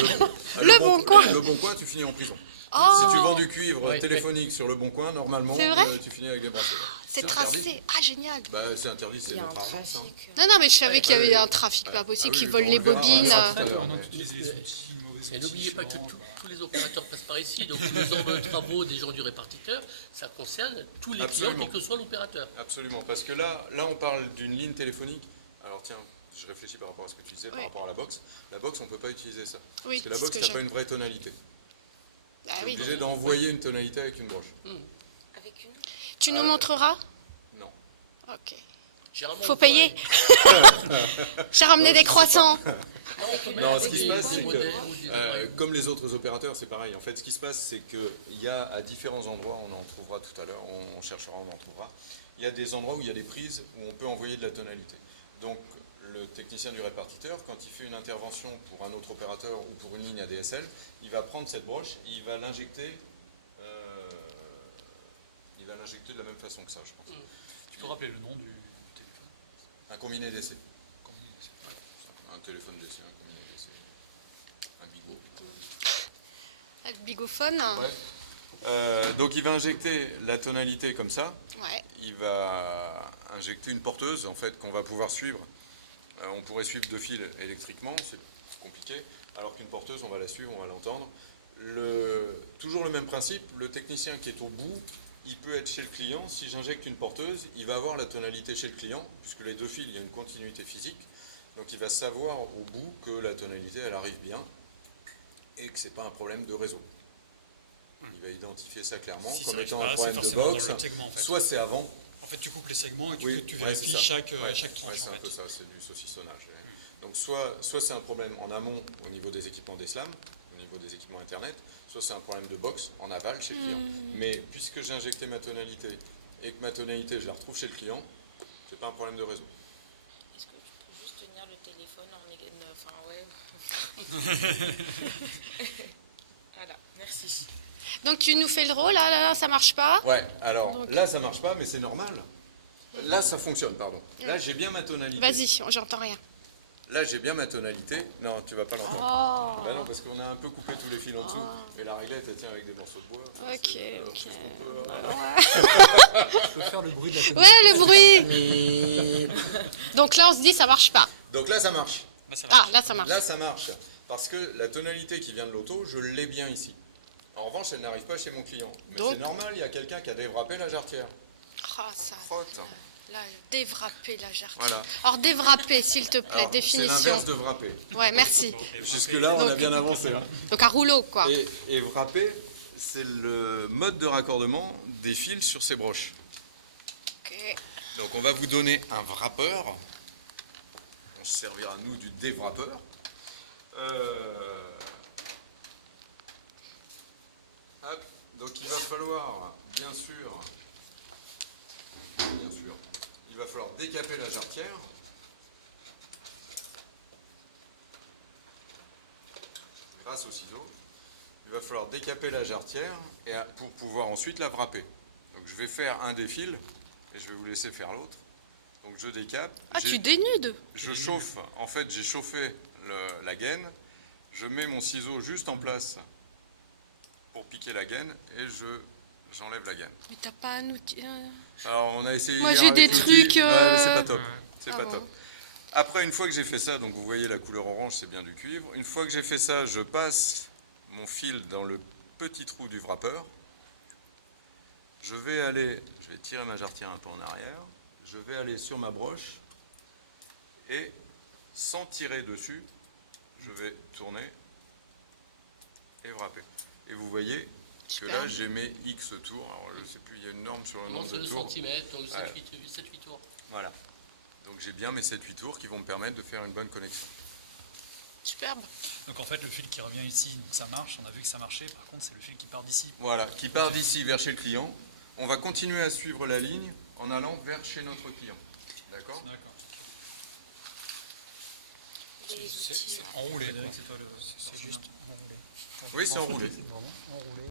Le Bon Coin. Le Bon Coin, tu finis en prison. Oh, Si tu vends du cuivre téléphonique sur le Bon Coin, normalement, C'est vrai tu finis avec des bracelets. c'est interdit. tracé. Ah, génial. Bah, c'est interdit, c'est Il y a un notre argent, ça. trafic. Non, non, mais je savais qu'il y avait ouais. un trafic pas possible, Ah oui, qui on volent les le verra, bobines. on le verra tout à Après, l'heure, maintenant mais- que tu utilises les outils, mauvais Et outils, n'oubliez pas que chiants, tous les opérateurs passent par ici, donc les ordres de travaux des gens du répartiteur, ça concerne tous les Absolument. clients, quel que soit l'opérateur. Absolument, parce que là, on parle d'une ligne téléphonique. Alors tiens, je réfléchis par rapport à ce que tu disais, par Oui. rapport à la box. La box, on ne peut pas utiliser ça. Oui, Parce que la c'est box ce que n'a pas une vraie tonalité. Ah Tu es oui. obligé d'envoyer une tonalité avec une broche. Avec une. Tu nous montreras Non. Ok. Généralement, Faut on voit- payer. J'ai ramené des croissants. Non, ce qui se passe, c'est que, modèles ou des oreilles. comme les autres opérateurs, c'est pareil. En fait, ce qui se passe, c'est qu'il y a à différents endroits, on en trouvera tout à l'heure, on cherchera, on en trouvera. Il y a des endroits où il y a des prises où on peut envoyer de la tonalité. Donc, le technicien du répartiteur, quand il fait une intervention pour un autre opérateur ou pour une ligne ADSL, il va prendre cette broche et il va l'injecter. Il va l'injecter de la même façon que ça, je pense. Tu peux rappeler le nom du téléphone? Un combiné d'essai. Combiné. Un téléphone d'essai, un combiné d'essai. Un bigot. Avec bigophone. Ouais. Donc il va injecter la tonalité comme ça. Ouais. Il va injecter une porteuse en fait qu'on va pouvoir suivre. On pourrait suivre deux fils électriquement, c'est compliqué. Alors qu'une porteuse, on va la suivre, on va l'entendre. Toujours le même principe. Le technicien qui est au bout, il peut être chez le client. Si j'injecte une porteuse, il va avoir la tonalité chez le client, puisque les deux fils, il y a une continuité physique. Donc il va savoir au bout que la tonalité, elle arrive bien et que ce n'est pas un problème de réseau. Il va identifier ça clairement Si ça comme arrive étant pas, un c'est problème de forcément dans box. le segment, en fait. Soit c'est avant. En fait, tu coupes les segments et Oui, tu ouais, vérifies c'est ça. chaque Ouais, tranche. c'est en un fait. peu ça, c'est du saucissonnage. Donc soit c'est un problème en amont au niveau des équipements d'Eslam, au niveau des équipements Internet, soit c'est un problème de box en aval chez le client. Mais puisque j'ai injecté ma tonalité et que ma tonalité, je la retrouve chez le client, c'est pas un problème de réseau. Est-ce que tu peux juste tenir le téléphone en. Enfin, ouais. Voilà, merci. Donc tu nous fais le rôle, là, ça marche pas. Ouais, alors Donc- là ça marche pas, mais c'est normal. Là ça fonctionne, pardon. Là j'ai bien ma tonalité. Vas-y, j'entends rien. Là j'ai bien ma tonalité. Non, tu vas pas l'entendre. Oh. Bah non, parce qu'on a un peu coupé tous les fils en dessous. Et la réglette, elle tient avec des morceaux de bois. Ok, C'est, ok. c'est ce qu'on peut, Tu peux faire le bruit de la télé. Ouais, le bruit. Donc là, on se dit, ça marche pas. Donc là ça marche. Là, ça Ah, marche. là, ça marche. Là, ça marche. Parce que la tonalité qui vient de l'auto, je l'ai bien ici. En revanche, elle n'arrive pas chez mon client. Mais Donc- c'est normal, il y a quelqu'un qui a déwrappé la jarretière. Ah, ça. Frotte. Là, dévrapper la jarretière. Voilà. Alors, dévrapper, s'il te plaît, Alors, c'est définition. l'inverse de wrapper. Ouais, merci. Jusque-là, on a Donc- bien avancé. Hein. Donc, un rouleau, quoi. Et wrapper, c'est le mode de raccordement des fils sur ces broches. Ok. Donc, on va vous donner un wrappeur. On se servira, nous, du déwrappeur. Hop. Donc, il va falloir, bien sûr, il va falloir décaper la jarretière. Grâce au ciseau. Il va falloir décaper la jarretière pour pouvoir ensuite la wrapper. Donc, je vais faire un des fils et je vais vous laisser faire l'autre. Donc, je décape. Ah, tu dénudes. Je chauffe, en fait j'ai chauffé la gaine, je mets mon ciseau juste en place pour piquer la gaine et j'enlève la gaine. Mais t'as pas un outil. Alors on a essayé. Moi, hier j'ai avec des l'outil. trucs, Ouais, mais c'est pas top. C'est Ah pas bon. top. Après, une fois que j'ai fait ça, donc vous voyez la couleur orange, c'est bien du cuivre. Une fois que j'ai fait ça, je passe mon fil dans le petit trou du wrapper. Je vais tirer ma jarretière un peu en arrière. Je vais aller sur ma broche et sans tirer dessus, je vais tourner et wrapper. Et vous voyez que Super. là, j'ai mes X tours. Alors, je ne sais plus, il y a une norme sur le Non, nombre c'est de le tours. centimètre, donc Ouais. 7-8 tours. Voilà. Donc j'ai bien mes 7-8 tours qui vont me permettre de faire une bonne connexion. Superbe. Donc en fait, le fil qui revient ici, donc ça marche. On a vu que ça marchait. Par contre, c'est le fil qui part d'ici. Voilà, qui part d'ici vers chez le client. On va continuer à suivre la ligne en allant vers chez notre client. D'accord ? D'accord. Et les outils. Enroulé. C'est quoi. juste enroulé. Oui, c'est enroulé. C'est vraiment enroulé.